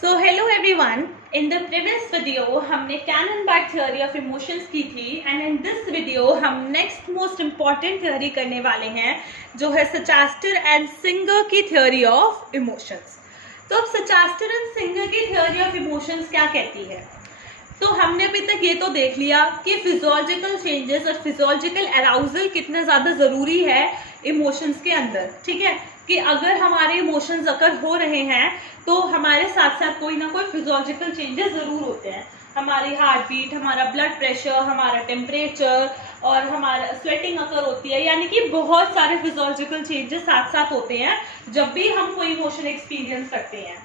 So hello everyone, in the previous video हमने cannon-board theory of emotions की थी and in this video हम next most important theory करने वाले हैं जो है सचास्टर एंड सिंगर की थ्योरी ऑफ इमोशंस। तो अब सचास्टर एंड सिंगर की थ्योरी ऑफ इमोशंस क्या कहती है? तो हमने अभी तक ये तो देख लिया कि फिजियोलॉजिकल चेंजेस और फिजियोलॉजिकल अराउजल कितना ज्यादा जरूरी है इमोशंस के अंदर। ठीक है कि अगर हमारे इमोशंस अगर हो रहे हैं तो हमारे साथ साथ कोई ना कोई फिजियोलॉजिकल चेंजेस जरूर होते हैं। हमारी हार्ट बीट, हमारा ब्लड प्रेशर, हमारा टेम्परेचर और हमारा स्वेटिंग अगर होती है, यानी कि बहुत सारे फिजियोलॉजिकल चेंजेस साथ साथ होते हैं जब भी हम कोई इमोशन एक्सपीरियंस करते हैं।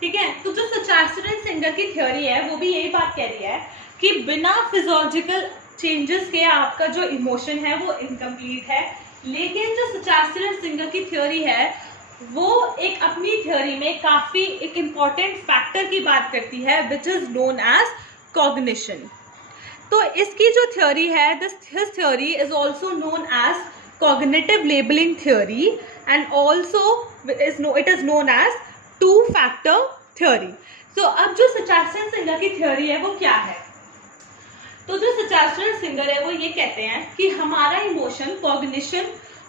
ठीक है, तो जो सचास्टर एंड सिंगर की थ्योरी है वो भी यही बात कह रही है कि बिना फिजियोलॉजिकल चेंजेस के आपका जो इमोशन है वो इनकम्प्लीट है। लेकिन जो सचास्टर एंड सिंगर की थ्योरी है वो एक अपनी थ्योरी में काफी एक इम्पॉर्टेंट फैक्टर की बात करती है which is known as cognition. तो इसकी जो थ्योरी है this theory is also known as cognitive labelling theory and also it is known as two factor theory. तो अब जो सचास्टर एंड सिंगर की थ्योरी है वो क्या है? तो जो सचास्टर एंड सिंगर है वो ये कहते हैं कि हमारा इमोशन कॉग्निशन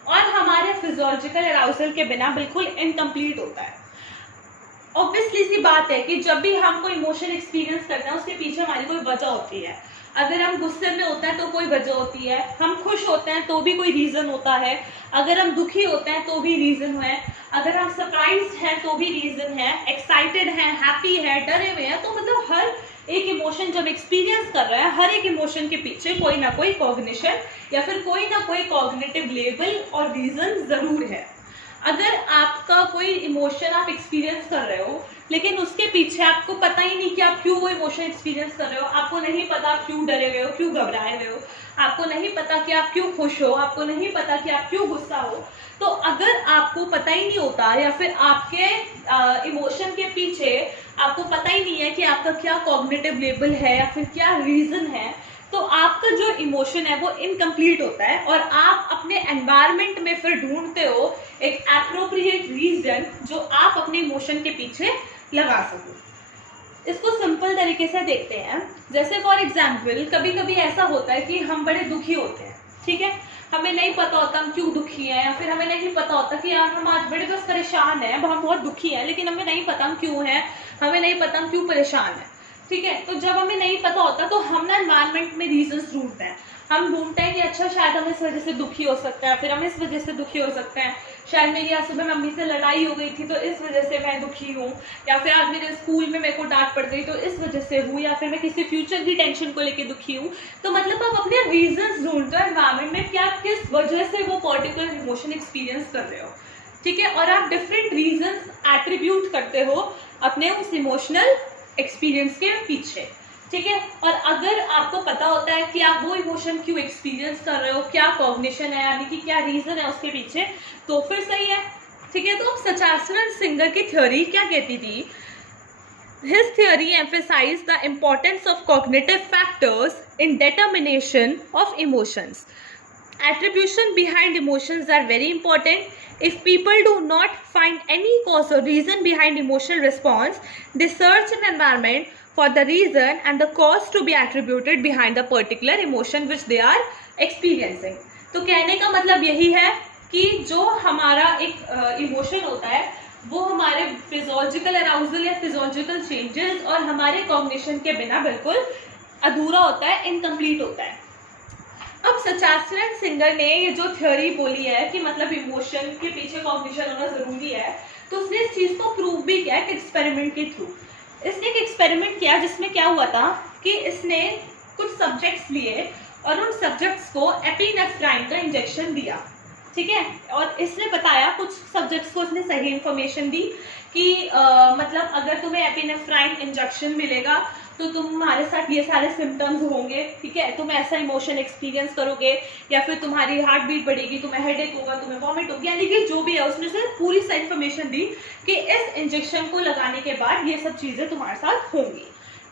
और हमारे फिजियोलॉजिकल अराउजल के बिना बिल्कुल इनकम्प्लीट होता है। ऑब्वियसली सी बात है कि जब भी हम कोई इमोशन एक्सपीरियंस करते हैं उसके पीछे हमारी कोई वजह होती है। अगर हम गुस्से में होते हैं तो कोई वजह होती है, हम खुश होते हैं तो भी कोई रीजन होता है, अगर हम दुखी होते हैं तो भी रीजन है, अगर हम सरप्राइज्ड हैं तो भी रीजन है, एक्साइटेड हैं, हैप्पी है, डरे हुए हैं। तो मतलब हर एक इमोशन जब एक्सपीरियंस कर रहा है, हर एक इमोशन के पीछे कोई ना कोई कॉग्निशन या फिर कोई ना कोई कॉग्निटिव लेवल और रीजन जरूर है। अगर आपका कोई इमोशन आप एक्सपीरियंस कर रहे हो लेकिन उसके पीछे आपको पता ही नहीं कि आप क्यों वो इमोशन एक्सपीरियंस कर रहे हो, आपको नहीं पता क्यों डरे हुए हो, क्यों घबराए हुए हो, आपको नहीं पता कि आप क्यों खुश हो, आपको नहीं पता कि आप क्यों गुस्सा हो, तो अगर आपको पता ही नहीं होता या फिर आपके इमोशन के पीछे आपको पता ही नहीं है कि आपका क्या कॉग्निटिव लेवल है या फिर क्या रीजन है, तो आपका जो इमोशन है वो इनकम्प्लीट होता है और आप अपने एनवायरनमेंट में फिर ढूंढते हो एक एप्रोप्रिएट रीजन जो आप अपने इमोशन के पीछे लगा सको। इसको सिंपल तरीके से देखते हैं। जैसे फॉर एग्जाम्पल कभी कभी ऐसा होता है कि हम बड़े दुखी होते हैं, ठीक है, हमें नहीं पता होता हम क्यों दुखी हैं, या फिर हमें नहीं पता होता कि यार हम आज बड़े बस परेशान हैं, हम बहुत दुखी हैं, लेकिन हमें नहीं पता हम क्यों हैं, हमें नहीं पता हम क्यों परेशान हैं। ठीक है, तो जब हमें नहीं पता होता तो हम ना एनवायरनमेंट में रीजंस ढूंढते हैं। हम ढूंढते हैं कि अच्छा शायद हम इस वजह से दुखी हो सकते हैं, फिर हम इस वजह से दुखी हो सकते हैं, शायद मेरी आज सुबह मम्मी से लड़ाई हो गई थी तो इस वजह से मैं दुखी हूँ, या फिर आज मेरे स्कूल में मेरे को डांट पड़ गई तो इस वजह से हूँ, या फिर मैं किसी फ्यूचर की टेंशन को लेकर दुखी हूँ। तो मतलब आप अपने रीजंस ढूंढते हो एनवायरनमेंट में कि आप किस वजह से वो पर्टिकुलर इमोशन एक्सपीरियंस कर रहे हो। ठीक है, और आप डिफरेंट रीजंस एट्रीब्यूट करते हो अपने उस इमोशनल एक्सपीरियंस के पीछे। ठीक है, और अगर आपको पता होता है कि आप वो इमोशन क्यों एक्सपीरियंस कर रहे हो, क्या कॉग्निशन है यानी कि क्या रीजन है उसके पीछे, तो फिर सही है। ठीक है, तो अब सचास्टर एंड सिंगर की थ्योरी क्या कहती थी? His theory emphasized the importance of cognitive factors in determination of emotions. Attribution behind emotions are very important. If people do not find any cause or reason behind emotional response, they search an environment for the reason and the cause to be attributed behind the particular emotion which they are experiencing. तो कहने का मतलब यही है कि जो हमारा एक इमोशन होता है वो हमारे फिजियोलॉजिकल अराउजल या फिजियोलॉजिकल चेंजेस और हमारे कॉग्निशन के बिना बिल्कुल अधूरा होता है, इनकम्प्लीट होता है। अब सचास्टर एंड सिंगर ने ये जो थ्योरी बोली है कि मतलब इमोशन के पीछे कॉग्निशन होना जरूरी है, तो उसने इस चीज को प्रूव भी किया कि एक्सपेरिमेंट के थ्रू। इसने एक एक्सपेरिमेंट किया जिसमें क्या हुआ था कि इसने कुछ सब्जेक्ट्स लिए और उन सब्जेक्ट्स को एपिनेफ्राइन का इंजेक्शन दिया। ठीक है, और इसने बताया कुछ सब्जेक्ट्स को इसने सही इंफॉर्मेशन दी कि मतलब अगर तुम्हें एपिनेफ्राइन इंजेक्शन मिलेगा तो तुम्हारे साथ ये सारे सिम्टम्स होंगे। ठीक है, तुम ऐसा इमोशन एक्सपीरियंस करोगे, या फिर तुम्हारी हार्ट बीट बढ़ेगी, तुम्हें हेडेक होगा, तुम्हें वॉमिट होगी, यानी कि जो भी है उसने से पूरी सी इंफॉर्मेशन दी कि इस इंजेक्शन को लगाने के बाद ये सब चीजें तुम्हारे साथ होंगी।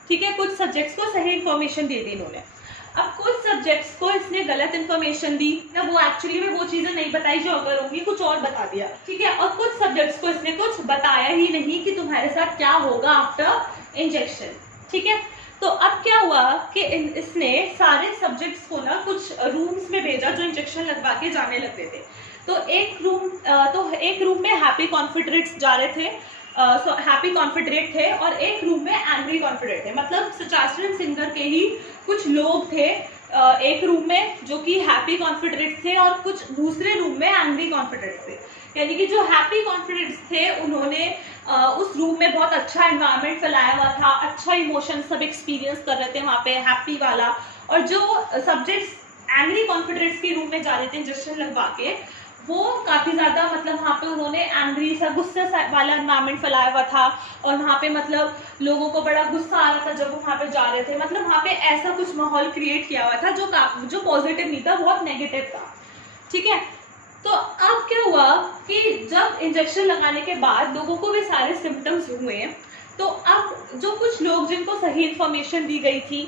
ठीक है, कुछ सब्जेक्ट्स को सही इंफॉर्मेशन दे दी इन्होंने। अब कुछ सब्जेक्ट्स को इसने गलत इन्फॉर्मेशन दी, या वो एक्चुअली में वो चीजें नहीं बताई जो अगर होंगी, कुछ और बता दिया, ठीक है। और कुछ सब्जेक्ट्स को इसने कुछ बताया ही नहीं कि तुम्हारे साथ क्या होगा आफ्टर इंजेक्शन, ठीक है। तो अब क्या हुआ कि इसने सारे सब्जेक्ट्स को ना कुछ रूम्स में भेजा जो इंजेक्शन लगवा के जाने लगते थे। तो एक रूम में हैप्पी कॉन्फिडरेट्स जा रहे थे, हैप्पी कॉन्फिडरेट थे, और एक रूम में एंग्री कॉन्फिडरेट थे। मतलब सचास्टर एंड सिंगर के ही कुछ लोग थे एक रूम में जो कि हैप्पी कॉन्फिडरेट थे, और कुछ दूसरे रूम में एंग्री कॉन्फिडरेट थे। यानी कि जो हैप्पी कॉन्फिडेंस थे उन्होंने उस रूम में बहुत अच्छा एनवायरनमेंट फैलाया हुआ था, अच्छा इमोशन सब एक्सपीरियंस कर रहे थे वहाँ पे, हैप्पी वाला। और जो सब्जेक्ट्स एंग्री कॉन्फिडेंस के रूम में जा रहे थे इंजेक्शन लगवा के, वो काफी ज्यादा मतलब वहाँ पे उन्होंने एंग्री सा गुस्से वाला एनवायरनमेंट फैलाया हुआ था, और वहाँ पे मतलब लोगों को बड़ा गुस्सा आ रहा था जब वो वहाँ पे जा रहे थे। मतलब वहाँ पे ऐसा कुछ माहौल क्रिएट किया हुआ था जो पॉजिटिव नहीं था, बहुत नेगेटिव था, ठीक है। तो अब क्या हुआ कि जब इंजेक्शन लगाने के बाद लोगों को भी सारे सिम्टम्स हुए, तो अब जो कुछ लोग जिनको सही इंफॉर्मेशन दी गई थी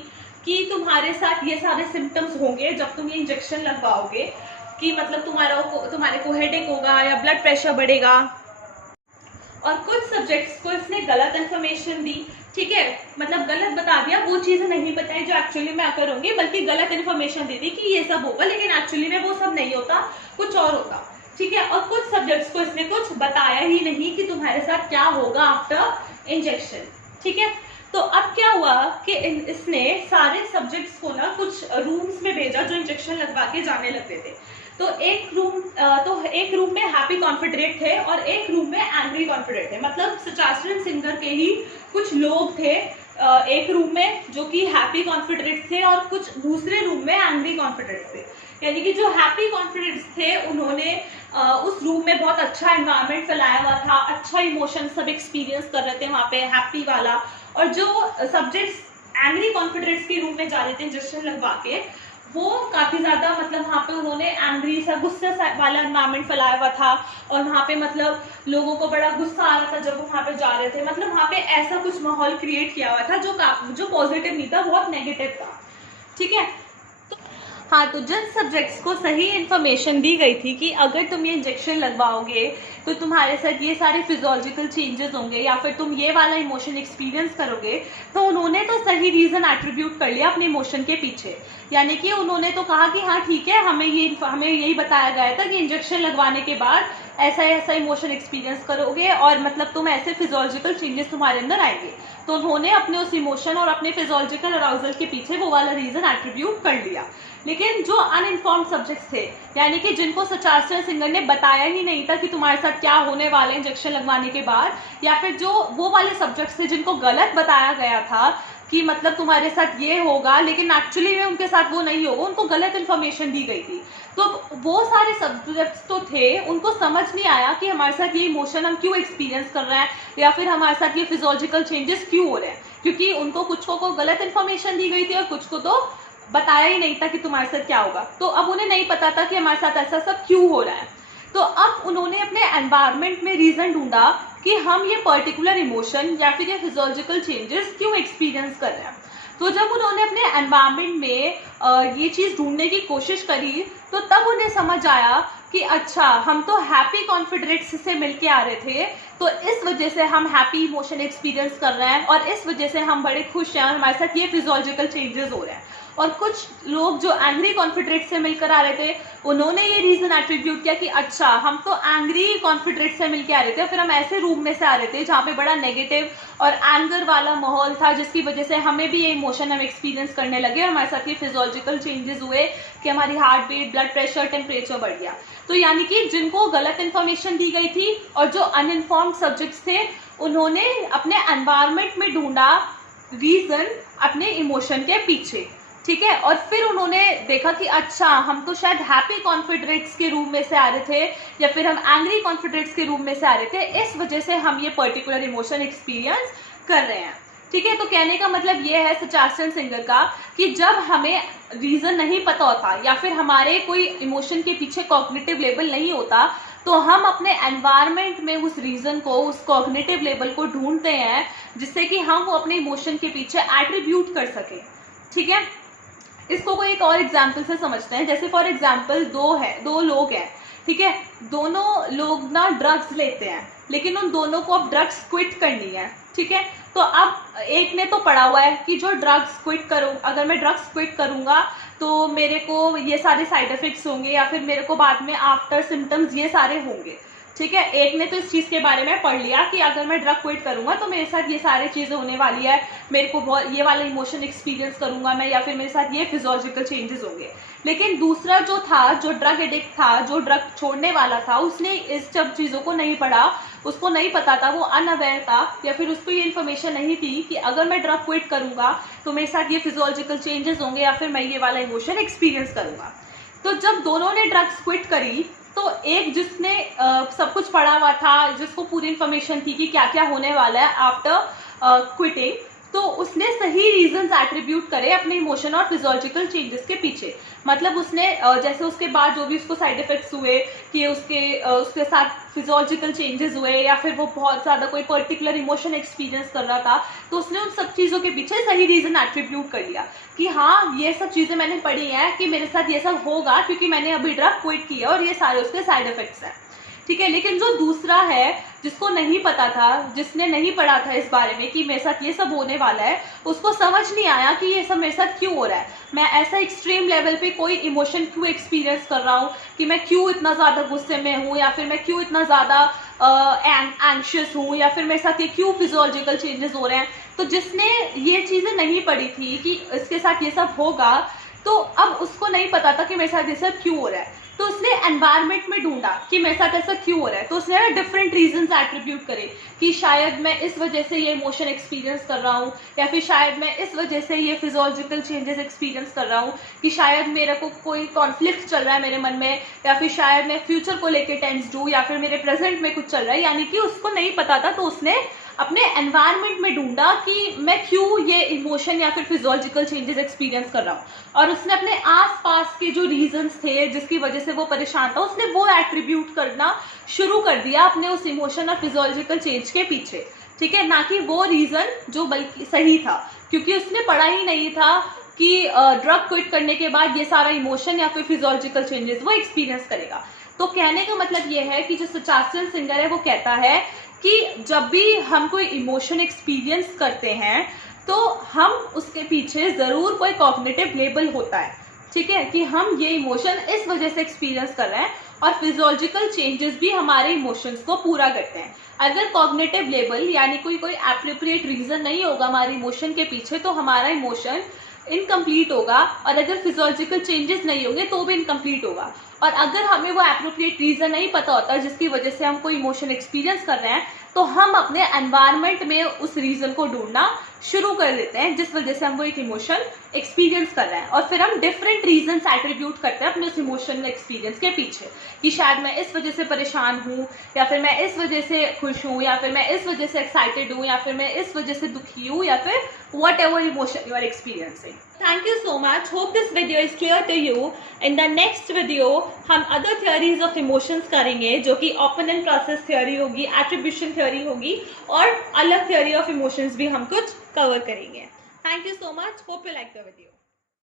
कि तुम्हारे साथ ये सारे सिम्टम्स होंगे जब तुम ये इंजेक्शन लगवाओगे, कि मतलब तुम्हारे को हेडेक होगा या ब्लड प्रेशर बढ़ेगा, और कुछ सब्जेक्ट्स को इसने गलत इन्फॉर्मेशन दी, ठीक है। मतलब गलत बता दिया, वो चीजें नहीं बताई जो एक्चुअली में आकर होंगी, बल्कि गलत इन्फॉर्मेशन दे दी कि ये सब होगा, लेकिन एक्चुअली में वो सब नहीं होता, कुछ और होता, ठीक है। और कुछ सब्जेक्ट्स को इसने कुछ बताया ही नहीं कि तुम्हारे साथ क्या होगा आफ्टर इंजेक्शन, ठीक है। तो अब क्या हुआ कि इसने सारे सब्जेक्ट्स को ना कुछ रूम्स में भेजा जो इंजेक्शन लगवा के जाने लगते थे। तो एक रूम में हैप्पी कॉन्फिडरेट थे, और एक रूम में एंग्री कॉन्फिडरेट थे। मतलब सचास्टर एंड सिंगर के ही कुछ लोग थे एक रूम में जो कि हैप्पी कॉन्फिडरेट थे, और कुछ दूसरे रूम में एंग्री कॉन्फिडरेट थे। यानी कि जो हैप्पी कॉन्फिडेंस थे उन्होंने उस रूम में बहुत अच्छा एनवायरनमेंट फैलाया हुआ था, अच्छा इमोशन सब एक्सपीरियंस कर रहे थे वहाँ पे, हैप्पी वाला। और जो सब्जेक्ट्स एंग्री कॉन्फिडेंस के रूम में जा रहे थे इंजेक्शन लगवा के, वो काफी ज्यादा मतलब वहाँ पे उन्होंने एंग्री सा गुस्से वाला एनवायरनमेंट फैलाया हुआ था, और वहाँ पे मतलब लोगों को बड़ा गुस्सा आ रहा था जब वो वहाँ पे जा रहे थे। मतलब वहाँ पे ऐसा कुछ माहौल क्रिएट किया हुआ था जो पॉजिटिव नहीं था, बहुत नेगेटिव था, ठीक है। हाँ, तो जिन सब्जेक्ट्स को सही इन्फॉर्मेशन दी गई थी कि अगर तुम ये इंजेक्शन लगवाओगे तो तुम्हारे साथ ये सारे फिजियोलॉजिकल चेंजेस होंगे, या फिर तुम ये वाला इमोशन एक्सपीरियंस करोगे, तो उन्होंने तो सही रीजन एट्रीब्यूट कर लिया अपने इमोशन के पीछे। यानी कि उन्होंने तो कहा कि हाँ ठीक है, हमें यही बताया गया था कि इंजेक्शन लगवाने के बाद ऐसा ऐसा इमोशन एक्सपीरियंस करोगे, और मतलब तुम ऐसे फिजियोलॉजिकल चेंजेस तुम्हारे अंदर आएंगे। तो उन्होंने अपने उस इमोशन और अपने फिजियोलॉजिकल अराउजल के पीछे वो वाला रीजन एट्रीब्यूट कर लिया। लेकिन जो अनइन्फॉर्म्ड सब्जेक्ट्स थे, यानी कि जिनको सचास्टर सिंगर ने बताया ही नहीं था कि तुम्हारे साथ क्या होने वाले इंजेक्शन लगवाने के बाद, या फिर जो वो वाले सब्जेक्ट्स थे जिनको गलत बताया गया था कि मतलब तुम्हारे साथ ये होगा, लेकिन एक्चुअली में उनके साथ वो नहीं होगा, उनको गलत इन्फॉर्मेशन दी गई थी। तो वो सारे सब्जेक्ट्स तो थे, उनको समझ नहीं आया कि हमारे साथ ये इमोशन हम क्यों एक्सपीरियंस कर रहे हैं, या फिर हमारे साथ ये फिजियोलॉजिकल चेंजेस क्यों हो रहे हैं, क्योंकि उनको कुछ को गलत इन्फॉर्मेशन दी गई थी और कुछ को तो बताया ही नहीं था कि तुम्हारे साथ क्या होगा। तो अब उन्हें नहीं पता था कि हमारे साथ ऐसा सब क्यों हो रहा है। तो अब उन्होंने अपने एनवायरनमेंट में रीजन ढूंढा कि हम ये पर्टिकुलर इमोशन या फिर ये फिजियोलॉजिकल चेंजेस क्यों एक्सपीरियंस कर रहे हैं। तो जब उन्होंने अपने एनवायरनमेंट में ये चीज ढूंढने की कोशिश करी, तो तब उन्हें समझ आया कि अच्छा, हम तो हैप्पी कॉन्फिडरेट्स से मिलके आ रहे थे, तो इस वजह से हम हैप्पी इमोशन एक्सपीरियंस कर रहे हैं, और इस वजह से हम बड़े खुश हैं और हमारे साथ ये फिजियोलॉजिकल चेंजेस हो रहे हैं। और कुछ लोग जो एंग्री कॉन्फिडरेट से मिलकर आ रहे थे, उन्होंने ये रीजन एट्रीब्यूट किया कि अच्छा, हम तो एंग्री कॉन्फिडरेट से मिलकर आ रहे थे, फिर हम ऐसे रूम में से आ रहे थे जहाँ पे बड़ा नेगेटिव और एंगर वाला माहौल था, जिसकी वजह से हमें भी ये इमोशन हम एक्सपीरियंस करने लगे और हमारे साथ ये फिजियोलॉजिकल चेंजेस हुए कि हमारी heart beat, blood pressure, temperature बढ़ गया। तो यानी कि जिनको गलत इन्फॉर्मेशन दी गई थी और जो अनइन्फॉर्म्ड सब्जेक्ट्स थे, उन्होंने अपने एनवायरनमेंट में ढूंढा रीजन अपने इमोशन के पीछे, ठीक है। और फिर उन्होंने देखा कि अच्छा, हम तो शायद हैप्पी कॉन्फिडरेट्स के रूम में से आ रहे थे, या फिर हम एंग्री कॉन्फिडरेट्स के रूम में से आ रहे थे, इस वजह से हम ये पर्टिकुलर इमोशन एक्सपीरियंस कर रहे हैं, ठीक है। तो कहने का मतलब ये है सचास्टर सिंगर का कि जब हमें रीजन नहीं पता होता, या फिर हमारे कोई इमोशन के पीछे कॉग्निटिव लेवल नहीं होता, तो हम अपने एनवायरनमेंट में उस रीजन को, उस कॉग्निटिव लेवल को ढूंढते हैं, जिससे कि हम वो अपने इमोशन के पीछे एट्रीब्यूट कर सके, ठीक है। इसको कोई एक और एग्जाम्पल से समझते हैं। जैसे फॉर एग्जाम्पल दो लोग हैं, ठीक है, दोनों लोग ना ड्रग्स लेते हैं, लेकिन उन दोनों को अब ड्रग्स क्विट करनी है, ठीक है। तो अब एक ने तो पढ़ा हुआ है कि जो ड्रग्स क्विट करूँ, अगर मैं ड्रग्स क्विट करूंगा तो मेरे को ये सारे साइड इफेक्ट्स होंगे या फिर मेरे को बाद में आफ्टर सिम्टम्स ये सारे होंगे, ठीक है। एक ने तो इस चीज के बारे में पढ़ लिया कि अगर मैं ड्रग क्विट करूंगा तो मेरे साथ ये सारी चीजें होने वाली है, मेरे को बहुत ये वाला इमोशन एक्सपीरियंस करूंगा मैं, या फिर मेरे साथ ये फिजियोलॉजिकल चेंजेस होंगे। लेकिन दूसरा जो था, जो ड्रग एडिक्ट था, जो ड्रग छोड़ने वाला था, उसने इस सब चीजों को नहीं पढ़ा, उसको नहीं पता था, वो अनअवेयर था, या फिर उसको ये इन्फॉर्मेशन नहीं थी कि अगर मैं ड्रग क्विट करूंगा तो मेरे साथ ये फिजियोलॉजिकल चेंजेस होंगे या फिर मैं ये वाला इमोशन एक्सपीरियंस करूंगा। तो जब दोनों ने ड्रग्स क्विट करी तो एक जिसने सब कुछ पढ़ा हुआ था, जिसको पूरी इन्फॉर्मेशन थी कि क्या क्या होने वाला है आफ्टर क्विटिंग, तो उसने सही रीजंस एट्रीब्यूट करे अपने इमोशन और फिजियोलॉजिकल चेंजेस के पीछे। मतलब उसने जैसे उसके बाद जो भी उसको साइड इफेक्ट्स हुए कि उसके साथ फिजियोलॉजिकल चेंजेस हुए या फिर वो बहुत ज्यादा कोई पर्टिकुलर इमोशन एक्सपीरियंस कर रहा था, तो उसने उन सब चीजों के पीछे सही रीजन एट्रीब्यूट कर लिया कि हाँ ये सब चीजें मैंने पढ़ी हैं कि मेरे साथ ये सब होगा क्योंकि मैंने अभी ड्रग क्विट किया और ये सारे उसके साइड इफेक्ट्स हैं, ठीक है। लेकिन जो दूसरा है, जिसको नहीं पता था, जिसने नहीं पढ़ा था इस बारे में कि मेरे साथ ये सब होने वाला है, उसको समझ नहीं आया कि ये सब मेरे साथ क्यों हो रहा है, मैं ऐसा एक्सट्रीम लेवल पे कोई इमोशन क्यों एक्सपीरियंस कर रहा हूँ, कि मैं क्यों इतना ज्यादा गुस्से में हूँ, या फिर मैं क्यों इतना ज्यादा एंग्शियस हूँ, या फिर मेरे साथ ये क्यों फिजियोलॉजिकल चेंजेस हो रहे हैं। तो जिसने ये चीजें नहीं पढ़ी थी कि इसके साथ ये सब होगा, तो अब उसको नहीं पता था कि मेरे साथ ये सब क्यों हो रहा है, तो उसने एनवायरनमेंट में ढूंढा कि मेरे साथ ऐसा क्यों हो रहा है। तो उसने डिफरेंट रीजंस एट्रीब्यूट करे कि शायद मैं इस वजह से ये इमोशन एक्सपीरियंस कर रहा हूँ, या फिर शायद मैं इस वजह से ये फिजियोलॉजिकल चेंजेस एक्सपीरियंस कर रहा हूँ, कि शायद मेरे को कोई कॉन्फ्लिक्ट चल रहा है मेरे मन में, या फिर शायद मैं फ्यूचर को लेकर टेंस्ड हूँ, या फिर मेरे प्रेजेंट में कुछ चल रहा है। यानी कि उसको नहीं पता था, तो उसने अपने एनवायरनमेंट में ढूंढा कि मैं क्यों ये इमोशन या फिर फिजियोलॉजिकल चेंजेस एक्सपीरियंस कर रहा हूँ, और उसने अपने आसपास के जो रीजंस थे जिसकी वजह से वो परेशान था, उसने वो एट्रीब्यूट करना शुरू कर दिया अपने उस इमोशन और फिजियोलॉजिकल चेंज के पीछे, ठीक है, ना कि वो रीजन जो बल्कि सही था, क्योंकि उसने पढ़ा ही नहीं था कि ड्रग क्विट करने के बाद ये सारा इमोशन या फिर फिजियोलॉजिकल चेंजेस वो एक्सपीरियंस करेगा। तो कहने का मतलब ये है कि जो सचास्टियन सिंगर है वो कहता है कि जब भी हम कोई इमोशन एक्सपीरियंस करते हैं तो हम उसके पीछे जरूर कोई कॉग्निटिव लेबल होता है, ठीक है, कि हम ये इमोशन इस वजह से एक्सपीरियंस कर रहे हैं, और फिजियोलॉजिकल चेंजेस भी हमारे इमोशंस को पूरा करते हैं। अगर कॉग्निटिव लेबल यानी कोई एप्रोप्रिएट रीजन नहीं होगा हमारे इमोशन के पीछे, तो हमारा इमोशन इनकम्प्लीट होगा, और अगर फिजियोलॉजिकल चेंजेस नहीं होंगे तो भी इनकम्प्लीट होगा। और अगर हमें वो एप्रोप्रिएट रीजन नहीं पता होता जिसकी वजह से हम कोई इमोशन एक्सपीरियंस कर रहे हैं, तो हम अपने एनवायरनमेंट में उस रीजन को ढूंढना शुरू कर देते हैं जिस वजह से हम वो एक इमोशन एक्सपीरियंस कर रहे हैं, और फिर हम डिफरेंट रीजंस एट्रीब्यूट करते हैं अपने उस इमोशनल एक्सपीरियंस के पीछे, कि शायद मैं इस वजह से परेशान हूँ, या फिर मैं इस वजह से खुश हूँ, या फिर मैं इस वजह से एक्साइटेड हूँ, या फिर मैं इस वजह से दुखी हूँ, या फिर whatever emotion you are experiencing. Thank you so much. Hope this video is clear to you. In the next video हम other theories of emotions करेंगे, जो कि opponent process theory होगी, attribution theory होगी, और अलग theory of emotions भी हम कुछ cover करेंगे. Thank you so much. Hope you like the video.